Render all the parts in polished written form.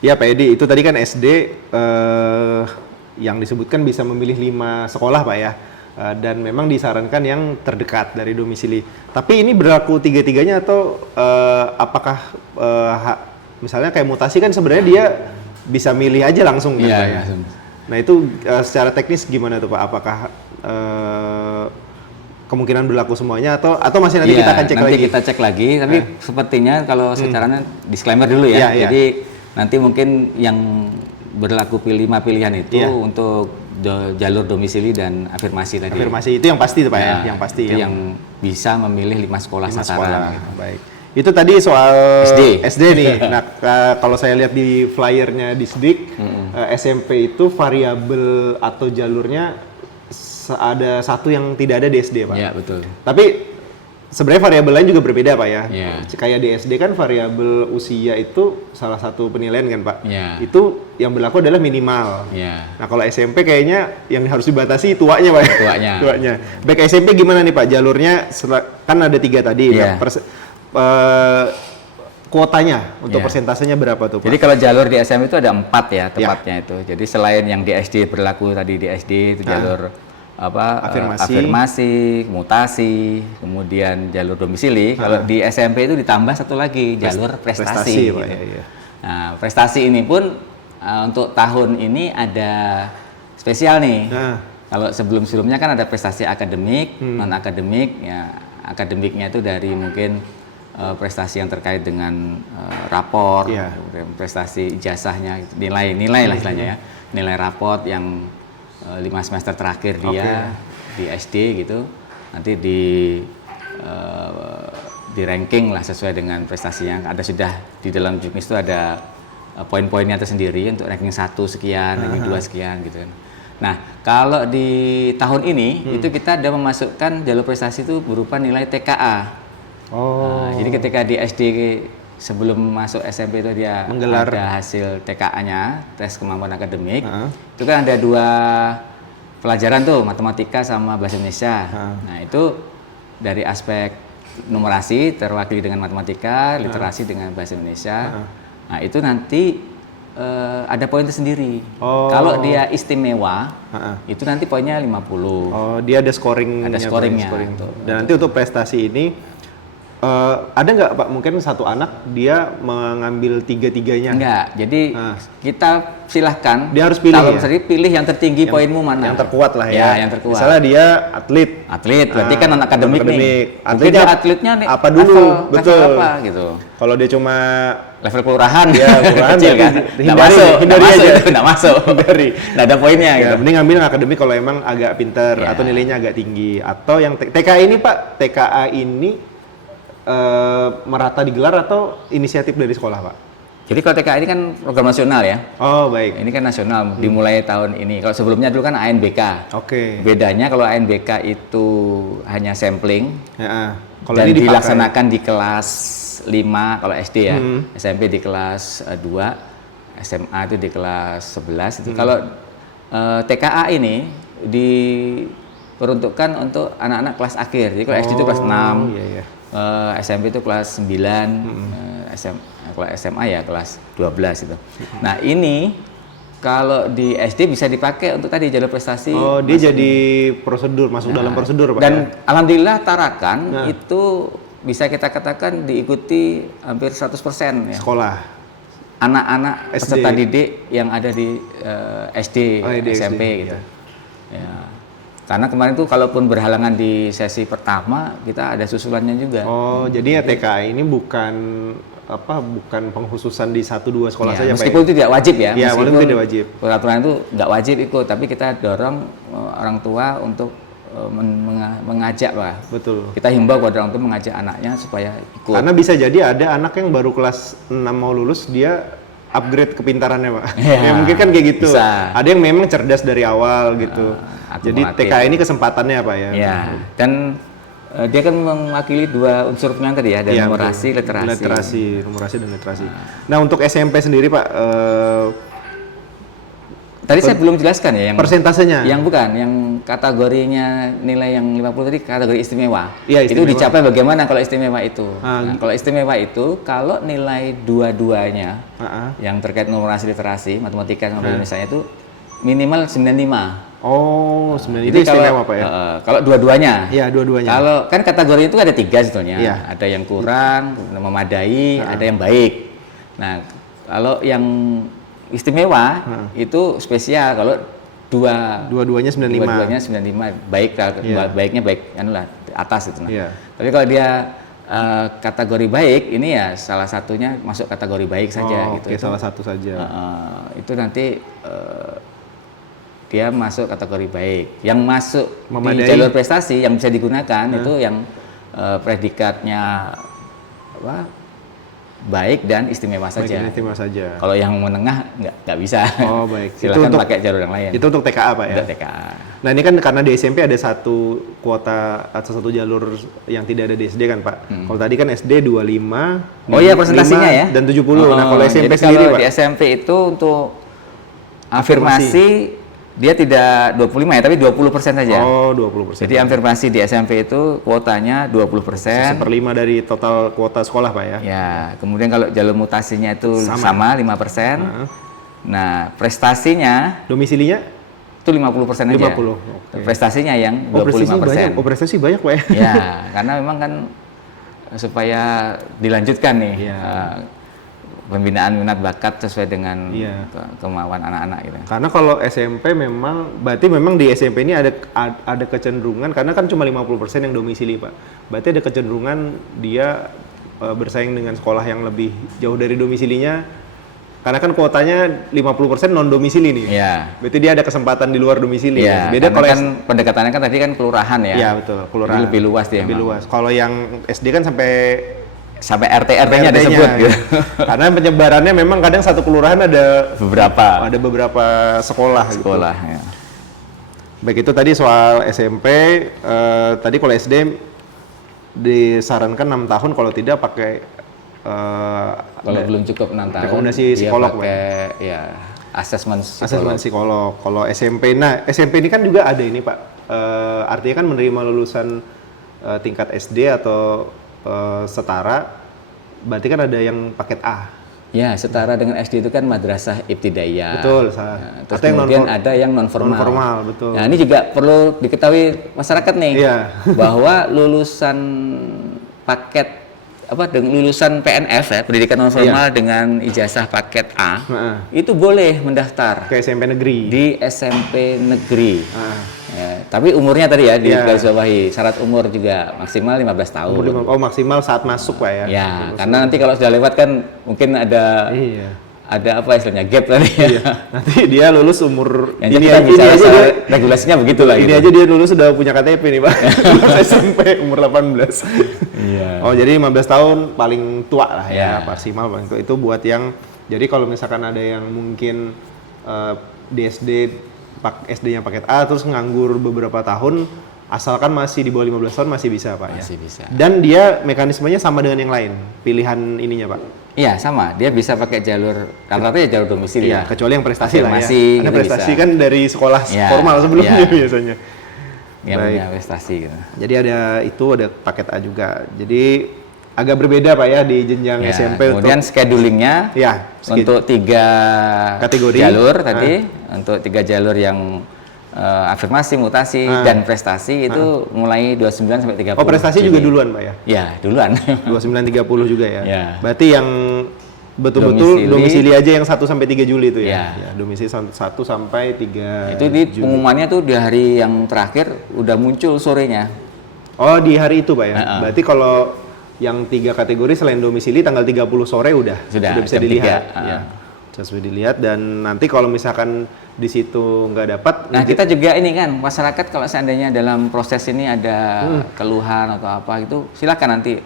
Ya Pak Edi, itu tadi kan SD yang disebutkan bisa memilih 5 sekolah Pak ya. Dan memang disarankan yang terdekat dari domisili. Tapi ini berlaku tiga-tiganya atau apakah misalnya kayak mutasi kan sebenarnya dia bisa milih aja langsung kan Pak ya? Nah itu secara teknis gimana tuh Pak? Apakah kemungkinan berlaku semuanya atau masih nanti kita akan cek lagi? Nanti kita cek lagi, tapi sepertinya kalau secaranya disclaimer dulu ya. Jadi nanti mungkin yang berlaku 5 pilihan itu untuk jalur domisili dan afirmasi tadi. Afirmasi itu yang pasti tuh Pak ya? Yang pasti. Itu yang bisa memilih 5 sekolah sasaran. Gitu. Baik. Itu tadi soal SD nih. Nah, kalau saya lihat di flyernya Disdik, SMP itu variabel atau jalurnya ada satu yang tidak ada di SD, Pak. Iya, betul. Tapi sebenarnya variabel lain juga berbeda, Pak ya. Kayak di SD kan variabel usia itu salah satu penilaian kan, Pak. Itu yang berlaku adalah minimal. Nah, kalau SMP kayaknya yang harus dibatasi tuanya, Pak. Tuanya. Baik SMP gimana nih, Pak? Jalurnya kan ada 3 tadi. Kuotanya untuk persentasenya berapa tuh Pak? Jadi kalau jalur di SMP itu ada 4 ya tepatnya itu. Jadi selain yang di SD berlaku tadi di SD itu jalur afirmasi, mutasi, kemudian jalur domisili. Kalau di SMP itu ditambah satu lagi jalur prestasi. Pak, gitu. Nah, prestasi ini pun untuk tahun ini ada spesial nih. Kalau sebelum-sebelumnya kan ada prestasi akademik, non akademik. Ya, akademiknya itu dari mungkin prestasi yang terkait dengan rapor, prestasi ijazahnya, nilai lah istilahnya ya, nilai raport yang 5 semester terakhir dia di SD gitu, nanti di ranking lah sesuai dengan prestasinya. Ada sudah di dalam juknis itu ada poin-poinnya tersendiri untuk ranking 1 sekian, ranking 2 sekian gitu kan. Nah, kalau di tahun ini itu kita ada memasukkan jalur prestasi itu berupa nilai TKA. Nah, jadi ketika di SD sebelum masuk SMP itu dia ada hasil TKA-nya, tes kemampuan akademik. Itu kan ada 2 pelajaran tuh, matematika sama bahasa Indonesia. Nah, itu dari aspek numerasi terwakili dengan matematika, literasi dengan bahasa Indonesia. Nah, itu nanti ada poin tersendiri. Kalau dia istimewa, itu nanti poinnya 50. Dia ada scoring. Ada scoringnya. Dan nanti untuk prestasi ini ada nggak Pak mungkin satu anak dia mengambil 3-tiganya? Enggak, jadi kita silahkan. Dia harus pilih. Kalau misalnya pilih yang tertinggi poinmu mana? Yang terkuat lah ya. Yang terkuat. Misalnya dia atlet. Berarti kan non akademik nih. Atletnya nih apa dulu? Betul. Level apa gitu. Kalau dia cuma level kelurahan, kelurahan kecil kan. Hindari aja. Enggak masuk. Hindari. Enggak ada poinnya gitu. Mending ngambil yang akademik kalau emang agak pinter atau nilainya agak tinggi. Atau yang TKA ini Pak, TKA ini merata digelar atau inisiatif dari sekolah Pak? Jadi kalau TKA ini kan program nasional ya. Baik. Ini kan nasional, dimulai tahun ini. Kalau sebelumnya dulu kan ANBK. Bedanya kalau ANBK itu hanya sampling. Kalau dan ini dilaksanakan di kelas 5 kalau SD ya. SMP di kelas 2, SMA itu di kelas 11. Itu kalau TKA ini diperuntukkan untuk anak-anak kelas akhir. Jadi kalau SD itu kelas 6. SMP itu kelas 9, kalau SMA ya kelas 12 itu. Nah ini kalau di SD bisa dipakai untuk tadi jalur prestasi. Dia jadi prosedur, masuk dalam prosedur Pak. Dan alhamdulillah Tarakan itu bisa kita katakan diikuti hampir 100% ya. Sekolah. Anak-anak peserta didik yang ada di SD, SMP gitu. Ya. Karena kemarin tuh kalaupun berhalangan di sesi pertama, kita ada susulannya juga. Jadi ya TKA ini bukan pengkhususan di 1-2 sekolah saja meskipun itu tidak wajib ya. Meskipun tidak wajib. Peraturan itu nggak wajib ikut, tapi kita dorong orang tua untuk mengajak Pak. Betul. Kita himbau kepada orang tua mengajak anaknya supaya ikut. Karena bisa jadi ada anak yang baru kelas 6 mau lulus, dia upgrade kepintarannya Pak. Ya mungkin kan kayak gitu. Bisa. Ada yang memang cerdas dari awal gitu. Jadi TKA ini kesempatannya Pak ya. Dan dia kan mewakili 2 unsur yang tadi ya, ada numerasi, literasi. Numerasi dan literasi. Nah untuk SMP sendiri Pak, Tadi saya belum jelaskan ya yang persentasenya. Yang bukan, yang kategorinya nilai yang 50 tadi kategori istimewa. Iya, istimewa. Itu dicapai bagaimana kalau istimewa itu? Nah, kalau istimewa itu kalau nilai dua-duanya yang terkait numerasi literasi, matematika sama bahasa Indonesia itu minimal 95. Oh, 95 itu istimewa Pak ya? Kalau dua-duanya. Iya, dua-duanya. Kalau kan kategori itu ada 3 sebetulnya. Iya. Ada yang kurang, memadai, ada yang baik. Nah, kalau yang istimewa itu spesial. Kalau dua-duanya 95. Dua-duanya 95 baik, baiknya baik anulah atas itu. Nah. Iya. Tapi kalau dia kategori baik, ini ya salah satunya masuk kategori baik saja gitu. Oke, salah satu saja. Itu nanti dia masuk kategori baik. Yang masuk di jalur prestasi yang bisa digunakan itu yang predikatnya baik dan istimewa saja. Baik dan istimewa saja. Kalau yang menengah nggak bisa. Oh baik. Silakan pakai jalur yang lain. Itu untuk TKA Pak ya? Untuk TKA. Nah ini kan karena di SMP ada satu kuota atau satu jalur yang tidak ada di SD kan Pak? Kalau tadi kan SD 25, oh iya presentasinya ya? Dan 70. Nah kalau SMP jadi sendiri kalau Pak? Di SMP itu untuk afirmasi dia tidak 25 ya, tapi 20% saja. Oh, 20%. Jadi afirmasi di SMP itu kuotanya 20%. 1/5 dari total kuota sekolah, Pak ya? Ya, kemudian kalau jalur mutasinya itu sama 5%. Nah, prestasinya domisilinya itu 50% aja. 50. Okay. Prestasinya yang 25%. Prestasi banyak, Pak ya? Ya, karena memang kan supaya dilanjutkan nih. Pembinaan minat bakat sesuai dengan kemauan anak-anak gitu. Karena kalau SMP berarti memang di SMP ini ada kecenderungan karena kan cuma 50% yang domisili, Pak. Berarti ada kecenderungan dia bersaing dengan sekolah yang lebih jauh dari domisilinya. Karena kan kuotanya 50% non domisili nih. Iya. Berarti dia ada kesempatan di luar domisili. Iya. Beda kalau kan pendekatannya kan tadi kan kelurahan ya. Iya, betul, kelurahan. Jadi lebih luas dia. Lebih luas. Kalau yang SD kan sampai RT-nya disebut gitu. Karena penyebarannya memang kadang satu kelurahan ada beberapa sekolah gitu. Ya. Baik, itu tadi soal SMP. Tadi kalau SD disarankan 6 tahun, kalau tidak pakai kalau belum cukup 6 tahun rekomendasi psikolog, pakai ya asesmen psikolog. Kalau SMP, nah SMP ini kan juga ada ini Pak, artinya kan menerima lulusan tingkat SD atau setara, berarti kan ada yang paket A. Ya, setara dengan SD itu kan madrasah ibtidaiyah. Betul. Nah, terus kemudian ada yang non formal. Betul. Nah, ini juga perlu diketahui masyarakat nih, bahwa lulusan paket dengan lulusan PNF ya, pendidikan non formal dengan ijazah paket A, itu boleh mendaftar ke SMP negeri. Di SMP negeri. Ya, tapi umurnya tadi ya digarisbawahi, syarat umur juga maksimal 15 tahun. Maksimal saat masuk Pak ya. Ya, karena nanti kalau sudah lewat kan mungkin ada apa istilahnya gap tadi ya. Nanti dia lulus umur ini aja regulasinya begitu lah. Ini aja dia lulus sudah punya KTP nih Pak. SMP umur 18. Iya. Oh jadi 15 tahun paling tua lah ya, maksimal paling tua. Itu buat yang, jadi kalau misalkan ada yang mungkin di SD-nya paket A terus nganggur beberapa tahun, asalkan masih di bawah 15 tahun masih bisa Pak masih bisa. Dan dia mekanismenya sama dengan yang lain, pilihan ininya Pak? Iya sama, dia bisa pakai jalur, rata-rata ya jalur domisili ya. Kecuali yang prestasi lah ya. Ada prestasi bisa. Kan dari sekolah formal sebelumnya biasanya. Yang punya prestasi gitu. Jadi ada paket A juga. Jadi agak berbeda Pak ya di jenjang SMP. Kemudian schedulingnya untuk 3 kategori jalur tadi, untuk 3 jalur yang afirmasi, mutasi, dan prestasi itu mulai 29 sampai 30. Oh, prestasi juga duluan, Pak ya? Ya, duluan. 29 30 juga ya. Ya. Berarti yang betul-betul domisili aja yang 1 sampai 3 Juli itu ya. Ya, domisili 1 sampai 3 itu di Juli. Pengumumannya tuh di hari yang terakhir udah muncul sorenya. Oh, di hari itu, Pak ya. Berarti kalau yang 3 kategori selain domisili tanggal 30 sore udah bisa dilihat. Ya. Sudah dilihat, dan nanti kalau misalkan di situ nggak dapat. Nah, kita juga ini kan masyarakat kalau seandainya dalam proses ini ada keluhan atau apa itu silakan nanti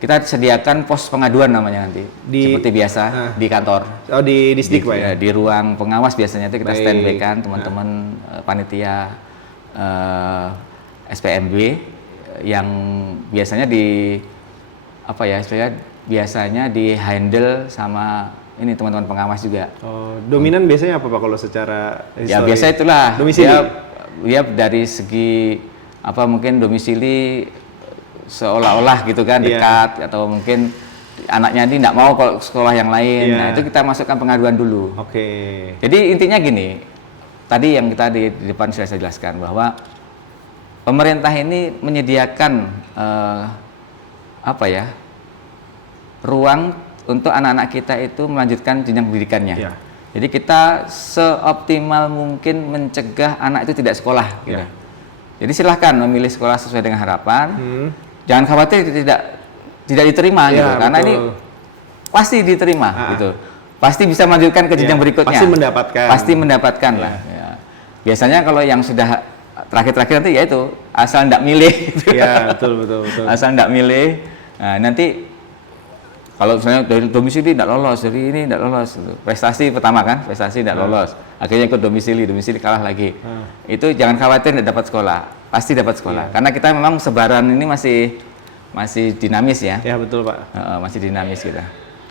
kita sediakan pos pengaduan namanya nanti seperti biasa di kantor. Oh, di Disdik Pak ya? Di ruang pengawas biasanya itu kita standby kan teman-teman panitia SPMB yang biasanya biasanya di handle sama ini teman-teman pengawas juga. Oh, dominan biasanya apa Pak kalau secara histori? Ya biasa itulah. Domisili. Dia dari segi apa mungkin domisili seolah-olah gitu kan dekat atau mungkin anaknya ini nggak mau kalau sekolah yang lain. Nah, itu kita masukkan pengaduan dulu. Oke. Jadi intinya gini, tadi yang kita di depan sudah saya jelaskan bahwa pemerintah ini menyediakan ruang untuk anak-anak kita itu melanjutkan jenjang pendidikannya. Yeah. Jadi kita seoptimal mungkin mencegah anak itu tidak sekolah. Gitu. Jadi silahkan memilih sekolah sesuai dengan harapan. Jangan khawatir tidak diterima gitu, karena ini pasti diterima gitu. Pasti bisa melanjutkan ke jenjang berikutnya. Pasti mendapatkan lah. Ya. Biasanya kalau yang sudah terakhir-terakhir nanti ya itu asal tidak milih. Iya betul. Asal tidak milih. Nah, nanti kalau misalnya dari domisili tidak lolos, dari ini tidak lolos, prestasi pertama kan, prestasi tidak lolos, akhirnya ikut domisili kalah lagi. Itu jangan khawatir tidak dapat sekolah, pasti dapat sekolah. Karena kita memang sebaran ini masih dinamis ya. Ya betul Pak. Masih dinamis kita.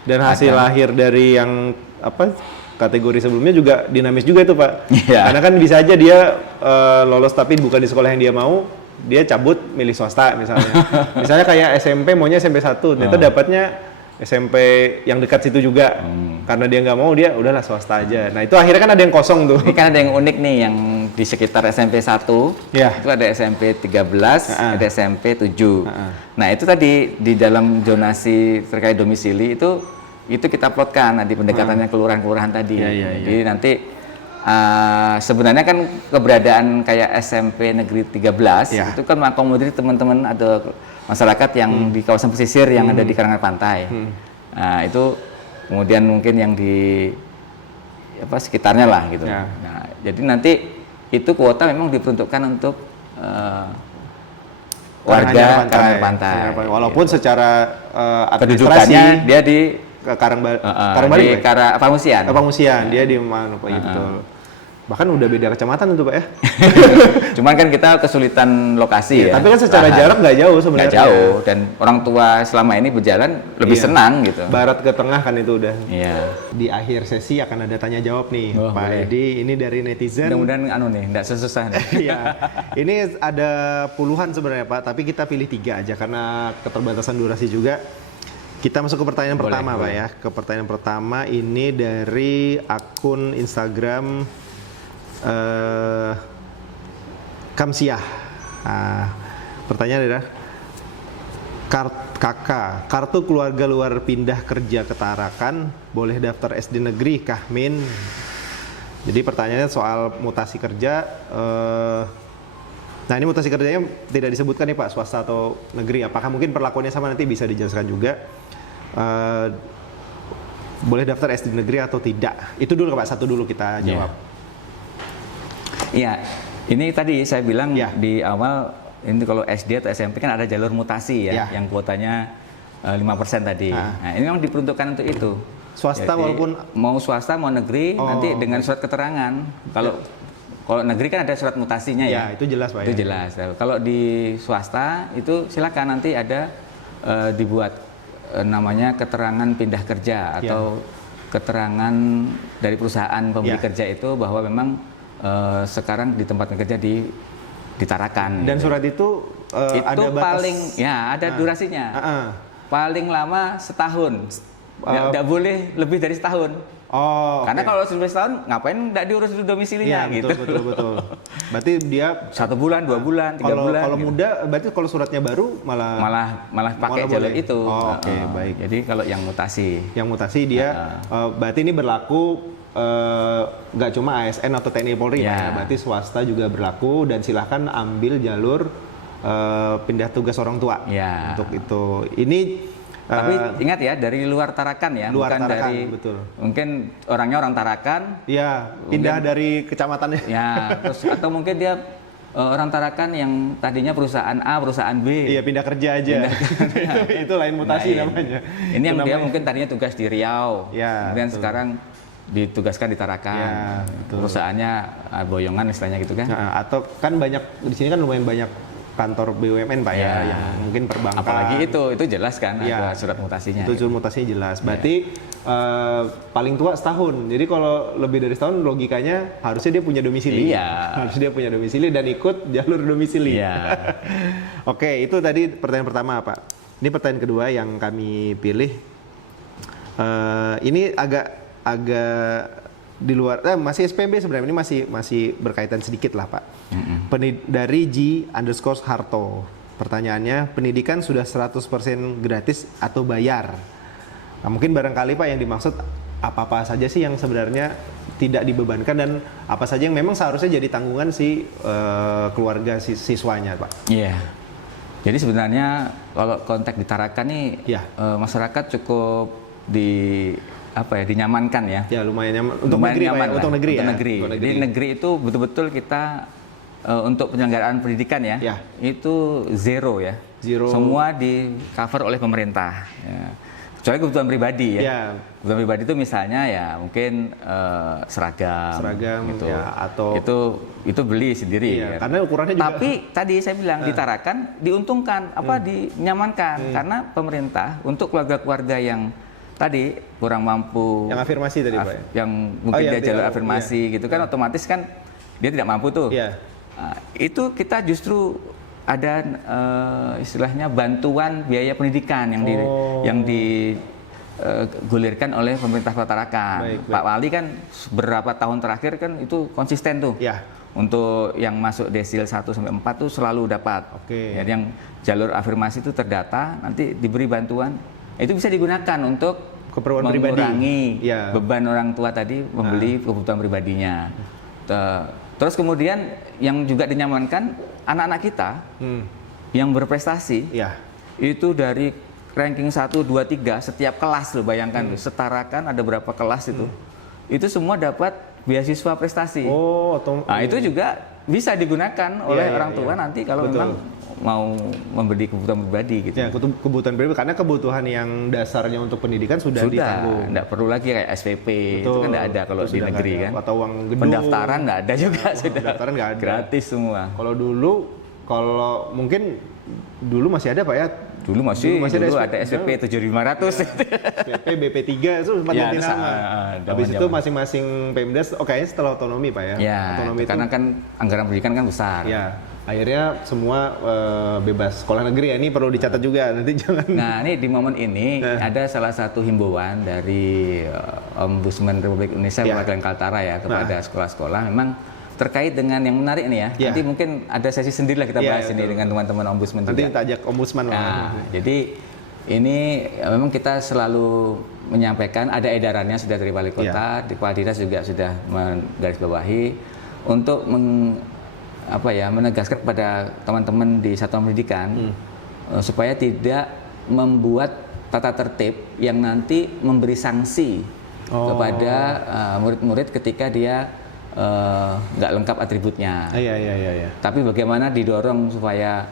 Dan hasil lahir dari yang kategori sebelumnya juga dinamis juga itu Pak. Karena kan bisa aja dia lolos tapi bukan di sekolah yang dia mau, dia cabut milih swasta misalnya. Misalnya kayak SMP maunya SMP 1, ternyata dapatnya SMP yang dekat situ juga. Karena dia nggak mau, dia udahlah swasta aja. Nah itu akhirnya kan ada yang kosong tuh. Ini kan ada yang unik nih, yang di sekitar SMP 1 itu ada SMP 13, ada SMP 7. Nah itu tadi di dalam zonasi terkait domisili itu kita plotkan di pendekatannya kelurahan-kelurahan tadi. Jadi nanti sebenarnya kan keberadaan kayak SMP Negeri 13 itu kan mengakomodir teman-teman ada masyarakat yang di kawasan pesisir yang ada di karangan pantai. Nah, itu kemudian mungkin yang di sekitarnya lah gitu. Nah, jadi nanti itu kuota memang diperuntukkan untuk warga karangan pantai. Walaupun secara kedudukannya dia di Karangbali, Pangmusian. Dia di mana Pak? Betul. Bahkan udah beda kecamatan itu Pak ya. Cuman kan kita kesulitan lokasi ya. Tapi kan secara jarak nggak jauh sebenarnya. Nggak jauh, dan orang tua selama ini berjalan lebih senang gitu. Barat ke tengah kan itu udah. Iya. Di akhir sesi akan ada tanya jawab nih Pak Edi. Ini dari netizen. Mudah-mudahan nggak susah nih. Iya. Ini ada puluhan sebenarnya Pak, tapi kita pilih 3 aja karena keterbatasan durasi juga. Kita masuk ke pertanyaan pertama Pak ya. Ke pertanyaan pertama ini dari akun Instagram Kamsiah. Pertanyaan adalah kartu keluarga luar pindah kerja ke Tarakan boleh daftar SD negeri kah Min? Jadi pertanyaannya soal mutasi kerja. Nah ini mutasi kerjanya tidak disebutkan nih Pak, swasta atau negeri. Apakah mungkin perlakuannya sama, nanti bisa dijelaskan juga. Boleh daftar SD negeri atau tidak? Itu dulu Pak, satu dulu kita jawab. Iya, ini tadi saya bilang di awal, ini kalau SD atau SMP kan ada jalur mutasi yang kuotanya 5% tadi. Nah ini memang diperuntukkan untuk itu. Swasta. Jadi, walaupun mau swasta mau negeri nanti dengan surat keterangan. Kalau negeri kan ada surat mutasinya ya. Itu jelas Pak. Itu jelas. Kalau di swasta itu silakan nanti ada dibuat namanya keterangan pindah kerja atau keterangan dari perusahaan pemberi kerja itu bahwa memang sekarang di tempat kerja ditarakan. Dan surat itu ada batas? Ada durasinya. Paling lama setahun. Tidak boleh lebih dari setahun. Karena kalau sudah setahun, ngapain tidak diurus domisilinya gitu. Betul. Berarti dia 1 bulan, 2 bulan, 3 bulan. Kalau muda, berarti kalau suratnya baru malah pakai jalur itu. Baik. Jadi kalau yang mutasi. Yang mutasi dia, berarti ini berlaku nggak cuma ASN atau TNI Polri, ya. Berarti swasta juga berlaku, dan silahkan ambil jalur pindah tugas orang tua untuk itu. Ini tapi ingat ya, dari luar Tarakan ya, bukan Tarakan, dari betul. Mungkin orangnya orang Tarakan. Iya, pindah dari kecamatannya. Ya, terus atau mungkin dia orang Tarakan yang tadinya perusahaan A, perusahaan B. Iya, pindah kerja aja. Itu lain mutasi namanya. Ini yang dia mungkin tadinya tugas di Riau, kemudian betul. sekarang ditugaskan di Tarakan. Perusahaannya boyongan istilahnya gitu kan. Atau kan banyak di sini kan lumayan banyak kantor BUMN Pak ya, yang mungkin perbankan. Apalagi itu jelas kan ada surat mutasinya. Itu surat mutasinya jelas. Berarti paling tua setahun. Jadi kalau lebih dari setahun logikanya harusnya dia punya domisili. Harusnya dia punya domisili dan ikut jalur domisili. Oke, itu tadi pertanyaan pertama Pak. Ini pertanyaan kedua yang kami pilih. Ini agak di luar, masih SPB sebenarnya, ini masih berkaitan sedikit lah Pak. Dari G_Harto, pertanyaannya, pendidikan sudah 100% gratis atau bayar? Nah, mungkin barangkali Pak yang dimaksud apa-apa saja sih yang sebenarnya tidak dibebankan dan apa saja yang memang seharusnya jadi tanggungan si keluarga siswanya Pak? Iya. Jadi sebenarnya kalau konteks di Tarakan nih masyarakat cukup dinyamankan ya. Ya lumayan nyaman untuk negeri nyaman Pak, untuk negeri ya. Negeri. Jadi negeri itu betul-betul kita untuk penyelenggaraan pendidikan itu zero ya. Semua di cover oleh pemerintah. Ya. Kecuali kebutuhan pribadi ya. Kebutuhan pribadi itu misalnya ya mungkin seragam gitu. Atau itu beli sendiri. Ya. Karena ukurannya juga. Tapi tadi saya bilang di Tarakan diuntungkan dinyamankan karena pemerintah untuk keluarga-keluarga yang tadi kurang mampu, yang afirmasi tadi Pak, yang mungkin dia jalur afirmasi gitu kan, otomatis kan dia tidak mampu tuh. Itu kita justru ada istilahnya bantuan biaya pendidikan yang digulirkan oleh pemerintah Kota Tarakan. Pak Wali kan beberapa tahun terakhir kan itu konsisten tuh. Untuk yang masuk desil 1 sampai 4 tuh selalu dapat. Jadi yang jalur afirmasi itu terdata, nanti diberi bantuan. Itu bisa digunakan untuk keperluan mengurangi beban orang tua tadi membeli kebutuhan pribadinya. Terus kemudian yang juga dinyamankan anak-anak kita yang berprestasi itu dari ranking 1, 2, 3 setiap kelas loh, bayangkan loh, setarakan ada berapa kelas itu semua dapat beasiswa prestasi. Nah itu juga bisa digunakan oleh orang tua nanti kalau memang mau membeli kebutuhan pribadi gitu. Kebutuhan pribadi karena kebutuhan yang dasarnya untuk pendidikan sudah ditanggung. Nggak perlu lagi kayak SPP, itu kan nggak ada kalau di negeri kan. Atau uang gedung. Pendaftaran nggak ada juga, sudah. Pendaftaran nggak ada. Gratis semua. Kalau mungkin dulu masih ada Pak ya. Dulu ada SPP 7.500. SPP BP3 itu sempat ganti nama. Habis itu masing-masing Pemda kayaknya setelah otonomi Pak ya. Otonomi karena kan anggaran pendidikan kan besar. Akhirnya semua bebas sekolah negeri ya, ini perlu dicatat juga nanti jangan. Nah ini di momen ini ada salah satu himbauan dari Ombudsman Republik Indonesia Perwakilan Kaltara ya kepada sekolah-sekolah memang terkait dengan yang menarik nih ya. Nanti mungkin ada sesi sendiri lah kita bahas ini dengan teman-teman Ombudsman nanti juga. Nanti kita ajak Ombudsman. Jadi ini memang kita selalu menyampaikan ada edarannya sudah dari Wali Kota, di Kepala Dinas juga sudah menggarisbawahi untuk menegaskan kepada teman-teman di satuan pendidikan supaya tidak membuat tata tertib yang nanti memberi sanksi kepada murid-murid ketika dia nggak lengkap atributnya. Tapi bagaimana didorong supaya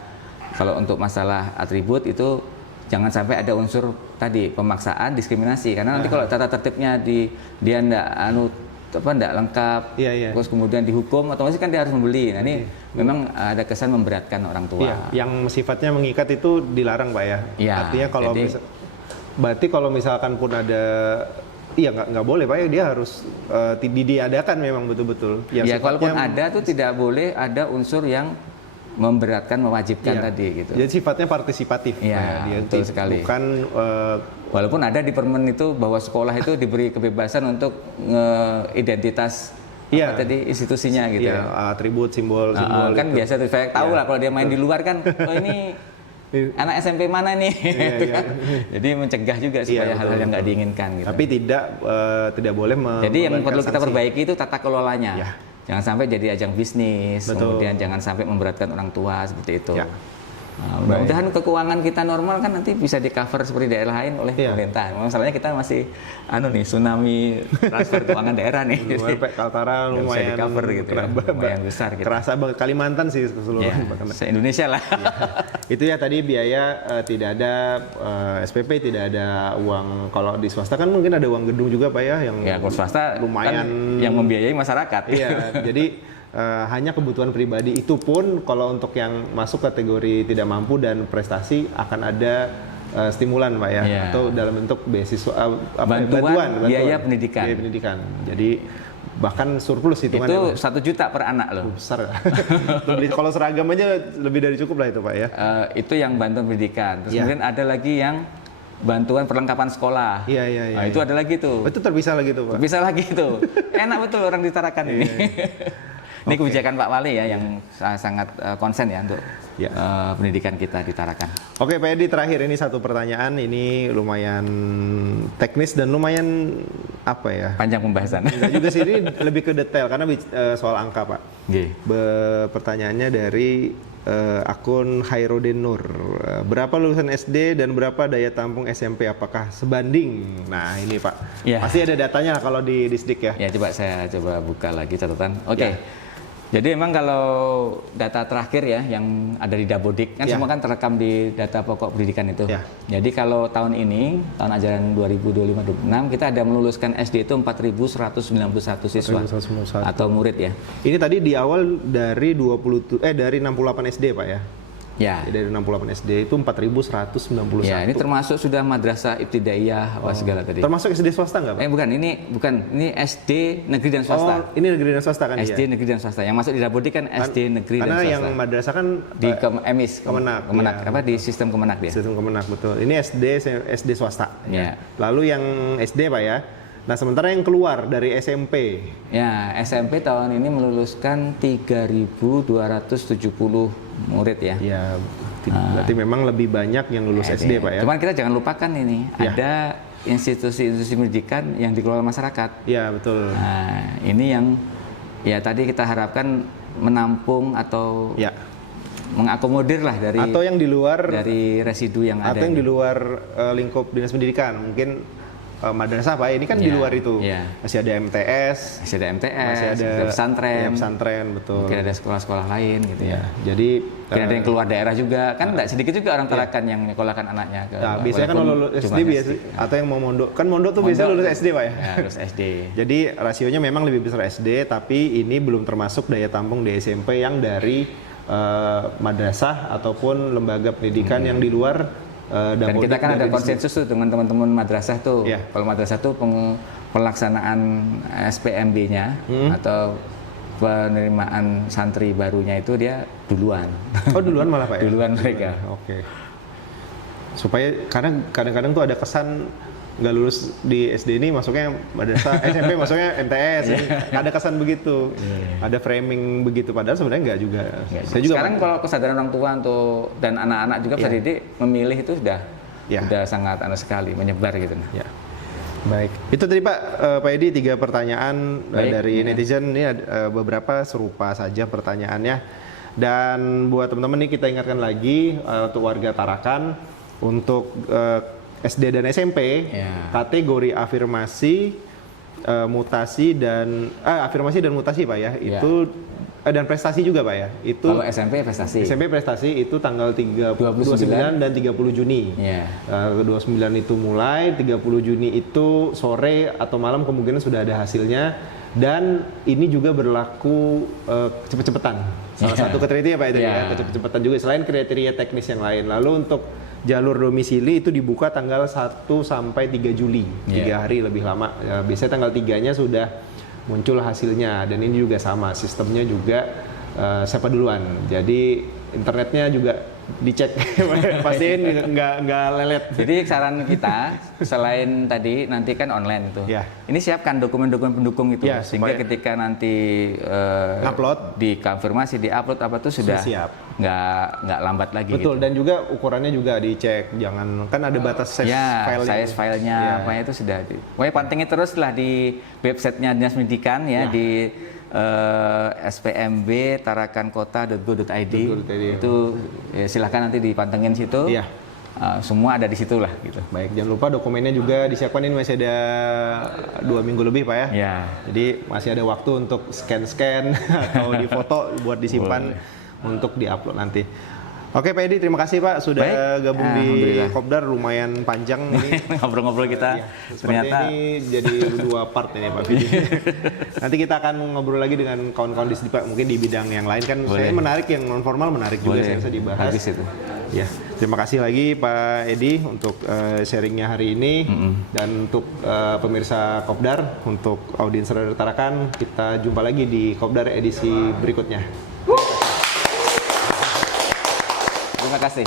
kalau untuk masalah atribut itu jangan sampai ada unsur tadi pemaksaan, diskriminasi. Karena nanti kalau tata tertibnya dia nggak lengkap, terus kemudian dihukum, otomatis kan dia harus membeli. Nah ini memang ada kesan memberatkan orang tua. Yang sifatnya mengikat itu dilarang Pak ya. Artinya kalau berarti kalau misalkan pun ada nggak boleh Pak ya, dia harus diadakan memang betul-betul. Kalaupun ada tuh tidak boleh ada unsur yang memberatkan, mewajibkan tadi gitu. Jadi sifatnya partisipatif. Dia betul sekali. Bukan walaupun ada di Permen itu bahwa sekolah itu diberi kebebasan untuk identitas tadi institusinya gitu. Atribut, simbol kan itu. Biasa tuh saya tahu lah kalau dia main di luar kan, ini anak SMP mana nih? Jadi mencegah juga supaya hal-hal yang nggak diinginkan. Gitu. Tapi tidak boleh. Jadi yang perlu kita perbaiki itu tata kelolanya. Jangan sampai jadi ajang bisnis, kemudian jangan sampai memberatkan orang tua seperti itu. Mudah-mudahan keuangan kita normal kan nanti bisa di cover seperti daerah lain oleh pemerintah. Masalahnya kita masih tsunami transfer keuangan daerah nih. Kaltara lumayan di cover gitu lumayan besar gitu. Kerasa banget Kalimantan sih keseluruhan. Se-Indonesia lah. Itu ya tadi biaya tidak ada SPP, tidak ada uang. Kalau di swasta kan mungkin ada uang gedung juga Pak ya, yang kalau swasta lumayan kan yang membiayai masyarakat. Jadi hanya kebutuhan pribadi. Itu pun kalau untuk yang masuk kategori tidak mampu dan prestasi akan ada stimulan Pak ya, atau dalam bentuk beasiswa bantuan biaya pendidikan. Jadi bahkan surplus hitungannya. Itu 1 juta per anak loh. Besar. Kalau seragam aja lebih dari cukup lah itu Pak ya. Itu yang bantuan pendidikan. Terus kemudian ada lagi yang bantuan perlengkapan sekolah. Iya. Nah, itu ada lagi tuh. Itu terpisah lagi tuh Pak. Terpisah lagi tuh. Enak betul orang di Tarakan ini. Ini kebijakan Pak Wali ya yang sangat konsen ya untuk pendidikan kita di Tarakan. Oke Pak Edi, terakhir ini satu pertanyaan, ini lumayan teknis dan lumayan apa ya? Panjang pembahasan. Enggak juga sih, ini lebih ke detail karena soal angka Pak. Pertanyaannya dari akun Hairudin Nur. Berapa lulusan SD dan berapa daya tampung SMP? Apakah sebanding? Nah ini Pak, pasti ada datanya kalau di Disdik ya. Ya coba saya buka lagi catatan. Oke. Jadi memang kalau data terakhir ya yang ada di Dapodik kan semua kan terekam di data pokok pendidikan itu. Jadi kalau tahun ini, tahun ajaran 2025-26 kita ada meluluskan SD itu 4.191 siswa atau murid ya. Ini tadi di awal dari 68 SD Pak ya. Ya. Dari 68 SD itu 4.191. Ya, ini termasuk sudah madrasah ibtidaiyah apa segala tadi. Termasuk SD swasta nggak Pak? Ini SD negeri dan swasta. Oh, ini negeri dan swasta kan? SD negeri dan swasta. Yang masuk di Dapodik kan SD negeri dan swasta. Karena yang madrasah kan di Kemenak. Di sistem Kemenak dia. Sistem Kemenak betul. Ini SD swasta. Ya. Lalu yang SD Pak ya. Nah, sementara yang keluar dari SMP. Ya, SMP tahun ini meluluskan 3.270 murid ya. Ya, berarti memang lebih banyak yang lulus SD Pak ya. Cuman kita jangan lupakan ini, ada institusi-institusi pendidikan yang dikelola masyarakat. Iya, betul. Nah, ini yang ya tadi kita harapkan menampung atau mengakomodir lah dari atau yang di luar dari residu yang ada. Atau yang di luar lingkup dinas pendidikan, mungkin madrasah Pak, ini kan di luar itu. Masih ada MTS, masih ada pesantren. Pesantren betul. Mungkin ada sekolah-sekolah lain gitu ya. Jadi ada yang keluar daerah juga. Kan enggak sedikit juga orang Tarakan yang menyekolahkan anaknya ke. Nah, biasanya kan lulus SD atau yang mau mondok. Kan mondok tuh biasanya lulus SD Pak ya. Lulus SD. Jadi rasionya memang lebih besar SD, tapi ini belum termasuk daya tampung di SMP yang dari madrasah ataupun lembaga pendidikan yang di luar. Dan kita kan ada konsensus tuh dengan teman-teman madrasah tuh. Kalau madrasah tuh pelaksanaan SPMB-nya atau penerimaan santri barunya itu dia duluan. Oh duluan malah Pak ya? Duluan mereka. Oke. Supaya karena kadang-kadang tuh ada kesan nggak lulus di SD ini masuknya madrasah, SMP masuknya MTS, ada kesan begitu, ada framing begitu, padahal sebenarnya nggak juga. Saya juga sekarang kalau kesadaran orang tua untuk dan anak-anak juga peserta didik memilih itu sudah sangat sekali menyebar gitu. Baik, itu tadi Pak Edi 3 pertanyaan dari netizen, ini ada beberapa serupa saja pertanyaannya. Dan buat teman-teman nih kita ingatkan lagi untuk warga Tarakan untuk SD dan SMP kategori afirmasi, mutasi dan mutasi Pak ya, itu dan prestasi juga Pak ya. Itu kalau SMP prestasi itu tanggal 29 dan 30 Juni. 29 itu mulai, 30 Juni itu sore atau malam kemungkinan sudah ada hasilnya. Dan ini juga berlaku cepet-cepetan. Salah satu kriteria Pak itu ya, cepet-cepetan juga selain kriteria teknis yang lain. Lalu untuk jalur domisili itu dibuka tanggal 1 sampai 3 Juli, 3 hari lebih lama. Biasanya tanggal 3-nya sudah muncul hasilnya, dan ini juga sama, sistemnya juga siapa duluan. Jadi internetnya juga dicek, pastiin nggak lelet. Jadi saran kita selain tadi nanti kan online itu, ini siapkan dokumen-dokumen pendukung itu, sehingga ketika nanti upload, dikonfirmasi, diupload apa tuh sudah siap, nggak lambat lagi. Betul, gitu. Dan juga ukurannya juga dicek, jangan kan ada batas size filenya, apa itu sudah. Pokoknya pantengin terus lah di websitenya Dinas Pendidikan di SPMB tarakankota.go.id itu silahkan nanti dipantengin situ. Semua ada di situ lah gitu. Baik, jangan lupa dokumennya juga disiapkan, ini masih ada 2 minggu lebih Pak ya. Jadi masih ada waktu untuk scan atau difoto buat disimpan untuk diupload nanti. Oke Pak Edi, terima kasih Pak sudah gabung di Kopdar, lumayan panjang ini ngobrol-ngobrol kita. Ternyata ini jadi 2 part ini Pak video. Nanti kita akan ngobrol lagi dengan kawan-kawan di sini Pak, mungkin di bidang yang lain kan. Saya menarik yang non formal, menarik juga saya bisa dibahas. Habis itu. Ya, terima kasih lagi Pak Edi untuk sharingnya hari ini dan untuk pemirsa Kopdar, untuk audiens Radar Tarakan, kita jumpa lagi di Kopdar edisi berikutnya. Terima kasih.